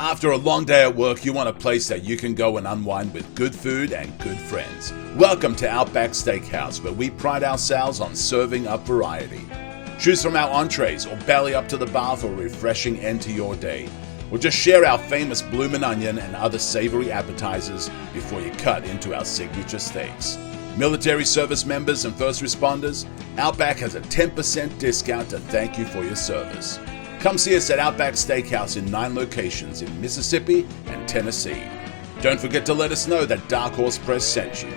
After a long day at work, you want a place that you can go and unwind with good food and good friends. Welcome to Outback Steakhouse, where we pride ourselves on serving up variety. Choose from our entrees or belly up to the bar for a refreshing end to your day. Or just share our famous bloomin' onion and other savory appetizers before you cut into our signature steaks. Military service members and first responders, Outback has a 10% discount to thank you for your service. Come see us at Outback Steakhouse in 9 locations in Mississippi and Tennessee. Don't forget to let us know that Dark Horse Press sent you.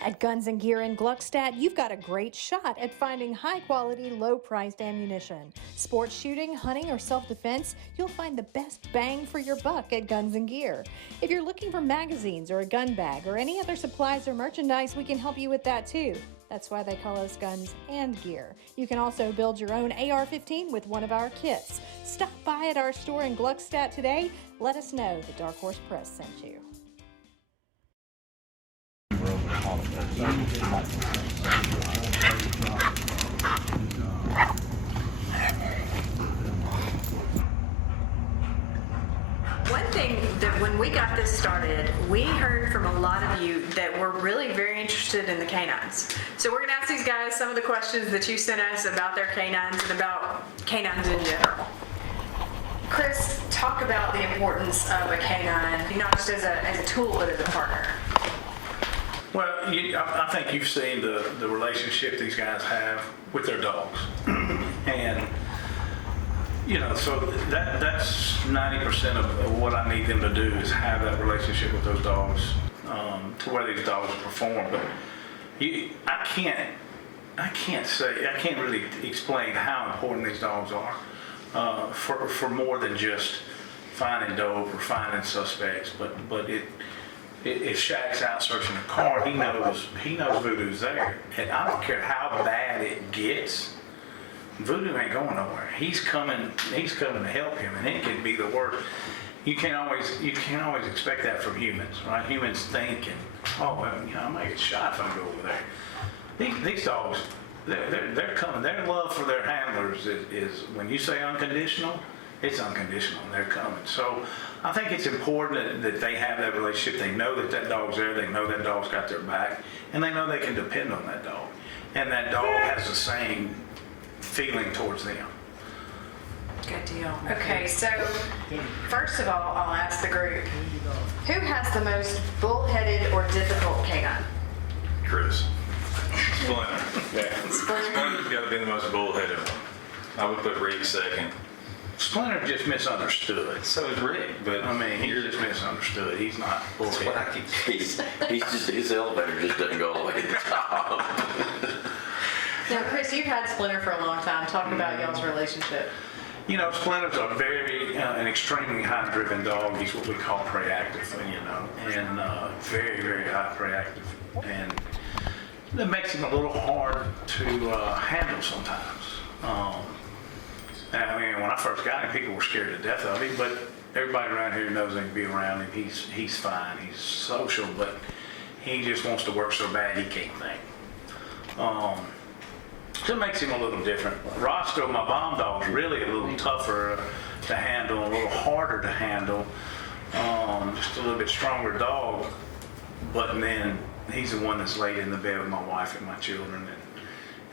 At Guns and Gear in Gluckstadt, you've got a great shot at finding high-quality, low-priced ammunition. Sports shooting, hunting, or self-defense, you'll find the best bang for your buck at Guns and Gear. If you're looking for magazines or a gun bag or any other supplies or merchandise, we can help you with that too. That's why they call us Guns and Gear. You can also build your own AR-15 with one of our kits. Stop by at our store in Gluckstadt today. Let us know the Dark Horse Press sent you. One thing that when we got this started, we heard from a lot of you that were really very interested in the K9s. So we're going to ask these guys some of the questions that you sent us about their K9s and about K9s in general. Chris, talk about the importance of a K9, not just as a tool, but as a partner. Well, I think you've seen the relationship these guys have with their dogs. And, so that's 90% of what I need them to do is have that relationship with those dogs to where these dogs perform. But I can't really explain how important these dogs are for more than just finding dope or finding suspects. But if Shaq's out searching a car, he knows Voodoo's there. And I don't care how bad it gets, Voodoo ain't going nowhere. He's coming to help him, and it can be the worst. You can't always expect that from humans, right? Humans think, I might get shot if I go over there. These dogs, they're coming. Their love for their handlers is when you say unconditional, it's unconditional, and they're coming. So I think it's important that they have that relationship. They know that dog's there. They know that dog's got their back, and they know they can depend on that dog. And that dog has the same feeling towards them. Good deal. Okay, so first of all, I'll ask the group, who has the most bullheaded or difficult K9? Chris. Splinter. Splinter. Splinter's got to be the most bullheaded one. I would put Rick second. Splinter just misunderstood. So is Rick, but He's just misunderstood. He's not bullheaded. He's just, his elevator just doesn't go all the way to the top. Now, Chris, you've had Splinter for a long time. Talk about y'all's relationship. Splinter's an extremely high-driven dog. He's what we call proactive, and very, very high proactive. And that makes him a little hard to handle sometimes. When I first got him, people were scared to death of him, but everybody around here knows they can be around him. He's fine. He's social, but he just wants to work so bad he can't think. So it makes him a little different. Roscoe, my bomb dog, is really a little tougher to handle, a little harder to handle, just a little bit stronger dog. But then he's the one that's laid in the bed with my wife and my children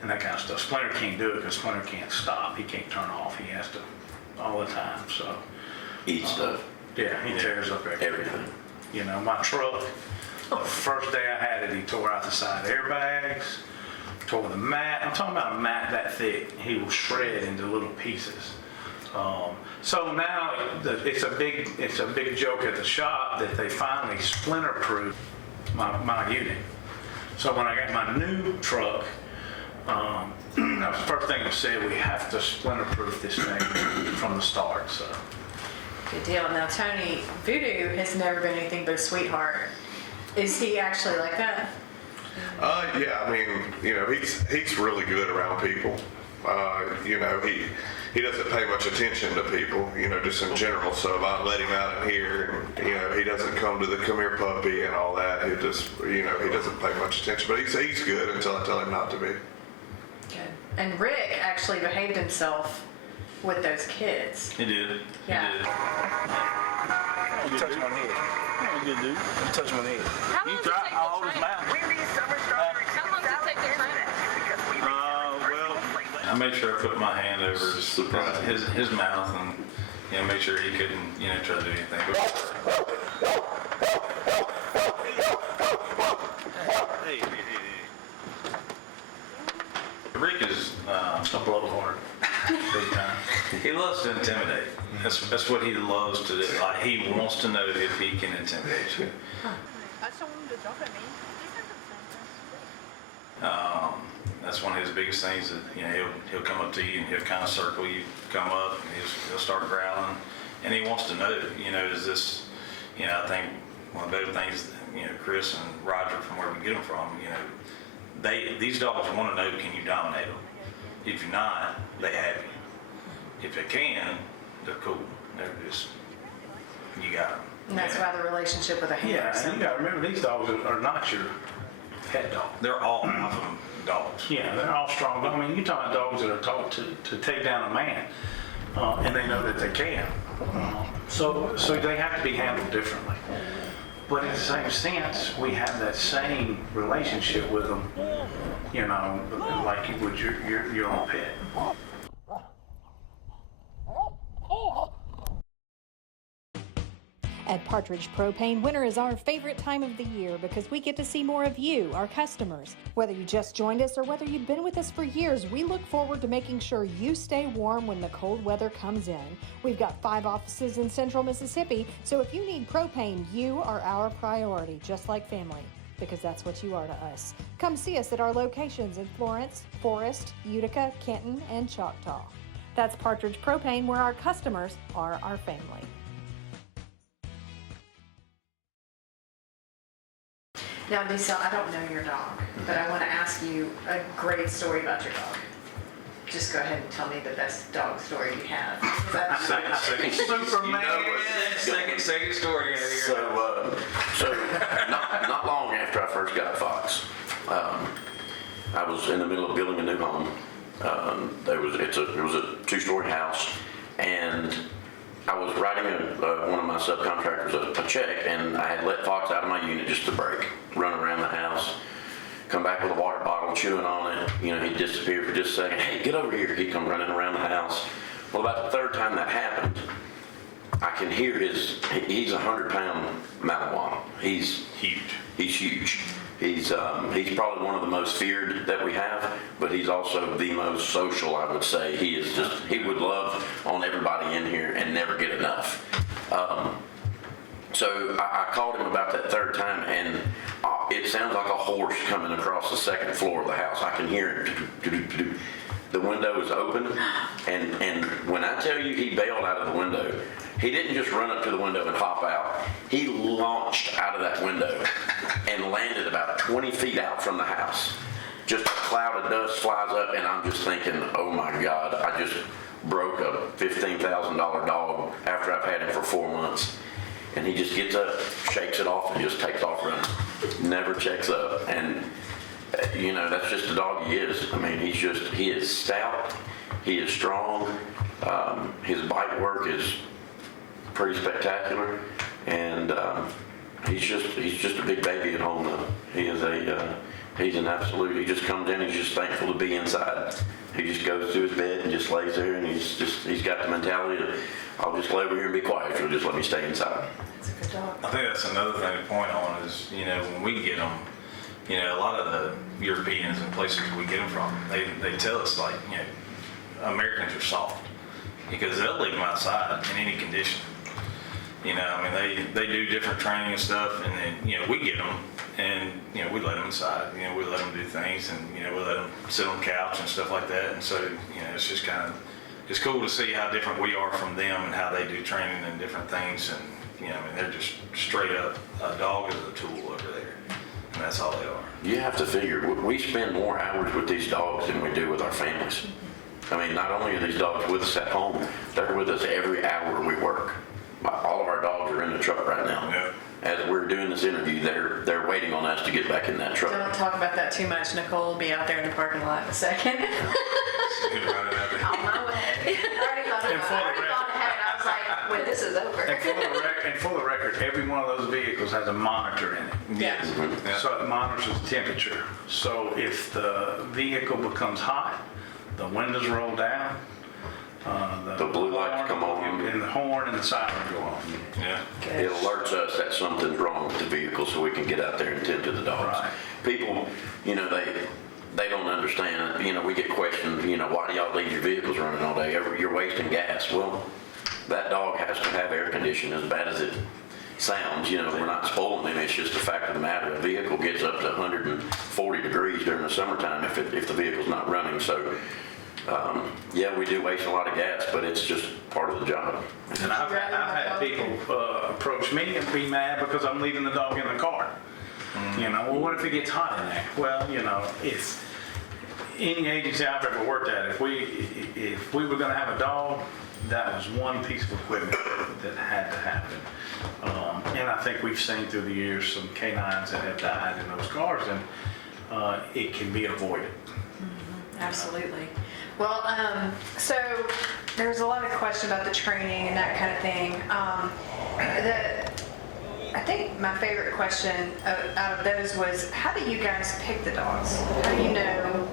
and that kind of stuff. Splinter can't do it because Splinter can't stop. He can't turn off. He has to all the time. So Eat stuff. Yeah, he tears up everything. My truck, the first day I had it, he tore out the side airbags. Tore the mat. I'm talking about a mat that thick. He will shred into little pieces. So now it's a big joke at the shop that they finally splinter-proof my unit. So when I got my new truck, that was the first thing I said, we have to splinter-proof this thing from the start. So. Good deal. Now, Tony, Voodoo has never been anything but a sweetheart. Is he actually like that? Yeah, he's really good around people. He doesn't pay much attention to people, just in general. So if I let him out in here, and, he doesn't come to the come here puppy and all that. He just, he doesn't pay much attention. But he's good until I tell him not to be. And Rick actually behaved himself with those kids. He did. Yeah. He did. You touch my head. You good dude. You touch my head. How long does it take all to his train? mouth. How long does it take to train? Well, I made sure I put my hand over his mouth and make sure he couldn't try to do anything. hey. Rick is A blowhard. big time. He loves to intimidate. That's what he loves to do. Like, he wants to know if he can intimidate you. That's one of his biggest things. That he'll come up to you and he'll kind of circle you, come up, and he'll start growling, and he wants to know. Is this? I think one of the better things. Chris and Roger, from where we get them from. These dogs want to know, can you dominate them? If you're not, they have you. If they can, they're cool. They're just, you got them. And that's why the relationship with a handler. Yeah, and you gotta remember, these dogs are not your pet dog. They're all alpha dogs. Yeah, they're all strong. But I mean, you're talking dogs that are taught to take down a man, and they know that they can. So they have to be handled differently. But in the same sense, we have that same relationship with them, like you would your own pet. At Partridge Propane, winter is our favorite time of the year because we get to see more of you, our customers. Whether you just joined us or whether you've been with us for years, we look forward to making sure you stay warm when the cold weather comes in. We've got 5 offices in central Mississippi, so if you need propane, you are our priority, just like family, because that's what you are to us. Come see us at our locations in Florence, Forest, Utica, Kenton, and Choctaw. That's Partridge Propane, where our customers are our family. Now, Decell, I don't know your dog, but I want to ask you a great story about your dog. Just go ahead and tell me the best dog story you have. Superman. Second story. So not long after I first got Fox, I was in the middle of building a new home. It was a 2-story house, and I was writing one of my subcontractors a check, and I had let Fox out of my unit just to break, run around the house, come back with a water bottle, chewing on it. He'd disappear for just a second. Hey, get over here. He'd come running around the house. Well, about the 3rd time that happened, I can hear he's a 100-pound Malinois. He's huge. He's huge. He's probably one of the most feared that we have, but he's also the most social, I would say. He would love on everybody in here and never get enough. So I called him about that 3rd time, and it sounds like a horse coming across the 2nd floor of the house. I can hear him. The window is open, and when I tell you he bailed out of the window, he didn't just run up to the window and hop out. He launched out of that window and landed about 20 feet out from the house. Just a cloud of dust flies up, and I'm just thinking, oh my God, I just broke a $15,000 dog after I've had him for 4 months. And he just gets up, shakes it off, and just takes off running. Never checks up. And, that's just the dog he is. I mean, he is stout, he is strong, his bite work is pretty spectacular, and he's just a big baby at home though. He's an absolute, he just comes in, he's just thankful to be inside. He just goes to his bed and just lays there, and he's got the mentality of, I'll just lay over here and be quiet if you'll just let me stay inside. That's a good dog. I think that's another thing to point on is, when we get them, a lot of the Europeans and places we get them from, they tell us like, Americans are soft because they'll leave them outside in any condition. They do different training and stuff, and then, we get them and, we let them inside, we let them do things, and, we let them sit on the couch and stuff like that. And so, it's just it's cool to see how different we are from them and how they do training and different things. And, they're just straight up, a dog is a tool over there, and that's all they are. You have to figure, we spend more hours with these dogs than we do with our families. I mean, not only are these dogs with us at home, they're with us every hour we work. All of our dogs are in the truck right now. Yeah. As we're doing this interview, they're waiting on us to get back in that truck. Don't talk about that too much. Nicole will be out there in the parking lot in a second. when this is over. And for the record, every one of those vehicles has a monitor in it. Yes. So it monitors the temperature. So if the vehicle becomes hot, the windows roll down, The blue lights come on. and the horn and the siren go off. Yeah. It alerts us that something's wrong with the vehicle so we can get out there and tend to the dogs. Right. People, they don't understand. We get questions, why do y'all leave your vehicles running all day? You're wasting gas. Well, that dog has to have air conditioning, as bad as it sounds. We're not spoiling him. It's just a fact of the matter. A vehicle gets up to 140 degrees during the summertime if the vehicle's not running. So, yeah, we do waste a lot of gas, but it's just part of the job. And I've had people approach me and be mad because I'm leaving the dog in the car. Well, what if it gets hot in there? Well, if any agency I've ever worked at, if we were going to have a dog, that was one piece of equipment that had to happen. And I think we've seen through the years some K9s that have died in those cars, and it can be avoided. Absolutely. Well, so there's a lot of question about the training and that kind of thing. I think my favorite question out of those was, how do you guys pick the dogs? How do you know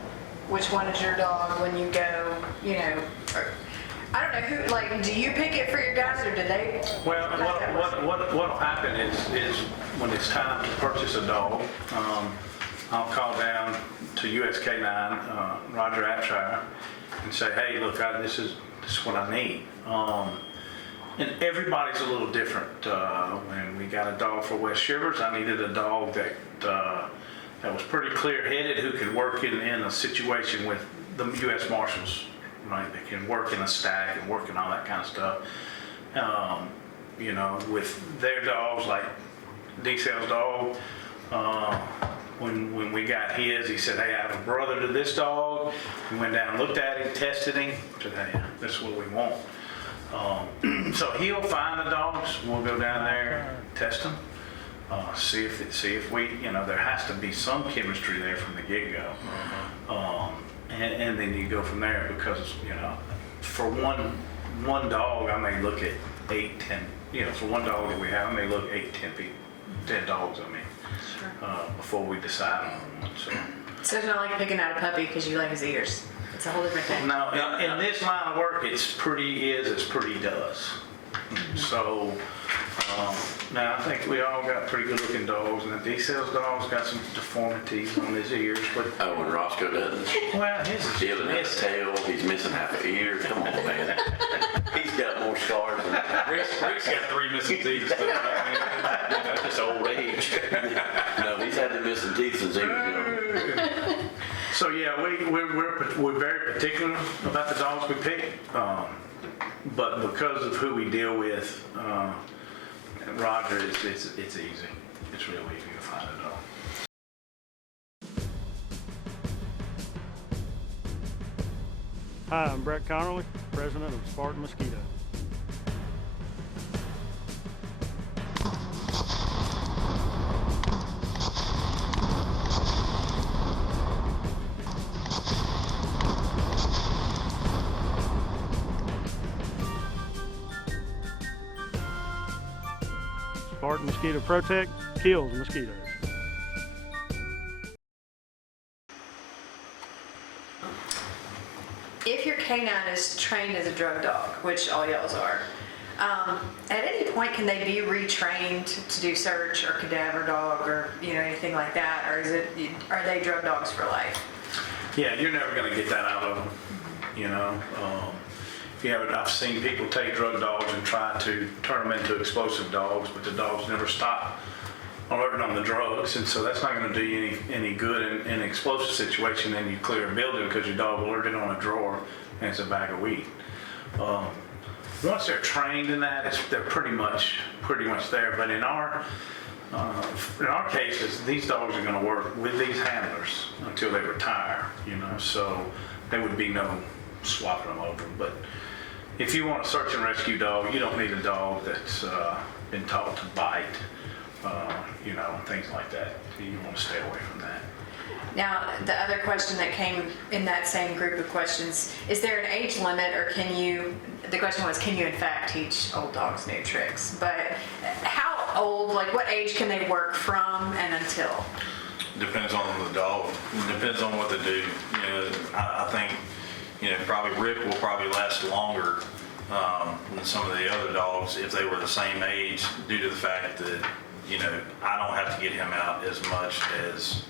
which one is your dog when you go, or, I don't know who, do you pick it for your guys, or do they? Well, what'll happen is when it's time to purchase a dog, I'll call down to US K9, Roger Apshire, and say, hey, look, this is what I need. And everybody's a little different. When we got a dog for West Shivers, I needed a dog that was pretty clear-headed, who could work in a situation with the U.S. Marshals, right? They can work in a stack and work in all that kind of stuff. With their dogs, like Decell's dog, when we got his, he said, hey, I have a brother to this dog. We went down and looked at him, tested him, said, hey, this is what we want. So he'll find the dogs. We'll go down there, test them, see if we, there has to be some chemistry there from the get-go. And then you go from there, because, for one dog, I may look at 8, 10, for one dog that we have, I may look at 8, 10 dogs, before we decide on one. So it's not like picking out a puppy because you like his ears. It's a whole different thing. No, in this line of work, it's pretty does. So, now I think we all got pretty good looking dogs, and the Decell's dog's got some deformities on his ears, but. Oh, and Roscoe doesn't? Well, his He doesn't have a tail, he's missing half an ear. Come on, man. He's got more scars than Rick's got 3 missing teeth. So, that's just old age. No, he's had the missing teeth since he was young. So yeah, we're very particular about the dogs we pick, but because of who we deal with, Roger, it's easy. It's real easy to find a dog. Hi, I'm Brett Connerly, president of Spartan Mosquito. Spartan Mosquito Protect kills mosquitoes. If your K9 is trained as a drug dog, which all y'all's are, at any point can they be retrained to do search or cadaver dog or anything like that, or are they drug dogs for life? Yeah, you're never going to get that out of them. I've seen people take drug dogs and try to turn them into explosive dogs, but the dogs never stop alerting on the drugs, and so that's not going to do you any good in an explosive situation. Then you clear a building because your dog alerted on a drawer and it's a bag of weed. Once they're trained in that, they're pretty much there. But in our cases, these dogs are going to work with these handlers until they retire. So there would be no swapping them over. But if you want a search and rescue dog, you don't need a dog that's been taught to bite, things like that. You want to stay away from that. Now, the other question that came in that same group of questions, is there an age limit, or can you, the question was, can you in fact teach old dogs new tricks? But how old, like what age can they work from and until? Depends on the dog. Depends on what they do. I think, probably Rick will probably last longer than some of the other dogs if they were the same age, due to the fact that, I don't have to get him out as much as,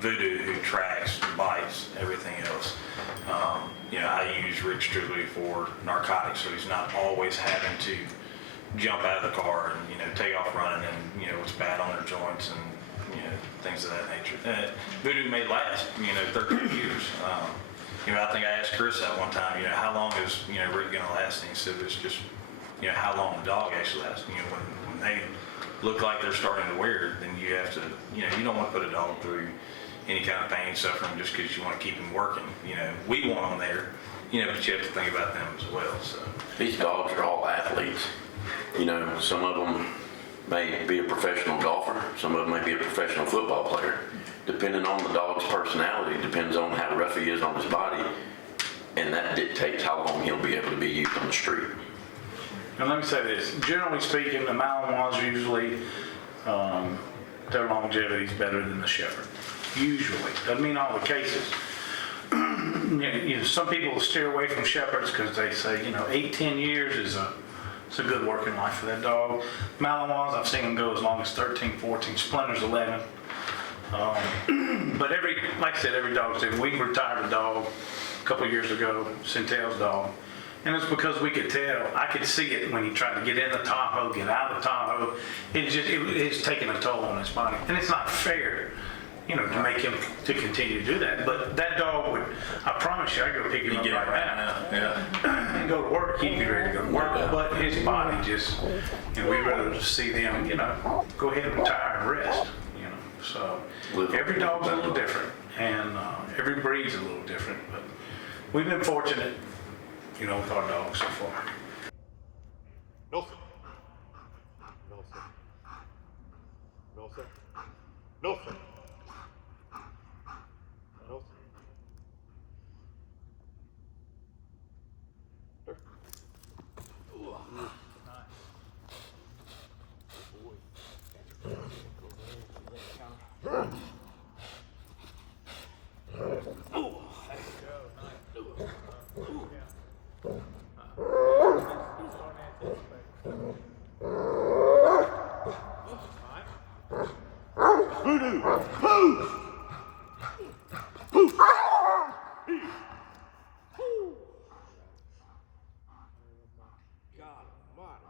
Voodoo, who tracks, bites, everything else. I use Rick strictly for narcotics, so he's not always having to jump out of the car and, take off running and, what's bad on their joints and, things of that nature. Voodoo may last, 13 years. I think I asked Chris that one time, how long is, Rick gonna last? And he said it's just, how long the dog actually lasts. When they look like they're starting to wear, then you have to, you don't want to put a dog through any kind of pain, suffering, just because you want to keep him working. We want them there, but you have to think about them as well. So These dogs are all athletes. Some of them may be a professional golfer, some of them may be a professional football player. Depending on the dog's personality, depends on how rough he is on his body, and that dictates how long he'll be able to be used on the street. And let me say this, generally speaking, the Malinois usually, their longevity is better than the Shepherd. Usually. Doesn't mean all the cases. Some people will steer away from Shepherds because they say, 8-10 years is a good working life for that dog. Malinois, I've seen them go as long as 13, 14, Splinter's 11. But like I said, every dog's different. We retired a dog a couple of years ago, Sentel's dog. And it's because we could tell, I could see it when he tried to get in the Tahoe, get out of the Tahoe. It's taking a toll on his body. And it's not fair, to make him to continue to do that. But that dog would, I promise you, I'd go pick him up right now. And go to work. He'd be ready to go to work. But his body just, we'd rather see them, go ahead and retire and rest, So every dog's a little different. And every breed's a little different. But we've been fortunate, with our dogs so far. No, sir. No, sir. No, sir. No, sir. No, sir. Voodoo! Poof! Poof! God almighty.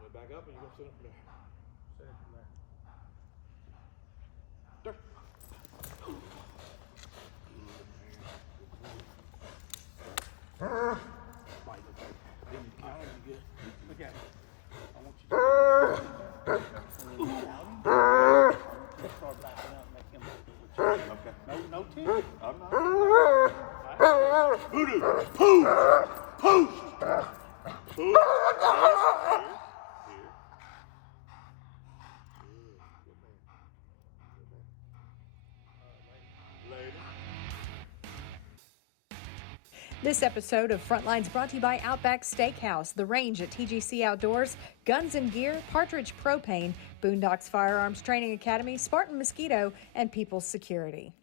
You back up and you're going to sit up there. Sit up there. There. Look at it. I want you to no teeth. I'm not. Voodoo. Poof. Poof. Poof. This episode of Frontlines brought to you by Outback Steakhouse, The Range at TGC Outdoors, Guns and Gear, Partridge Propane, Boondocks Firearms Training Academy, Spartan Mosquito, and People's Security.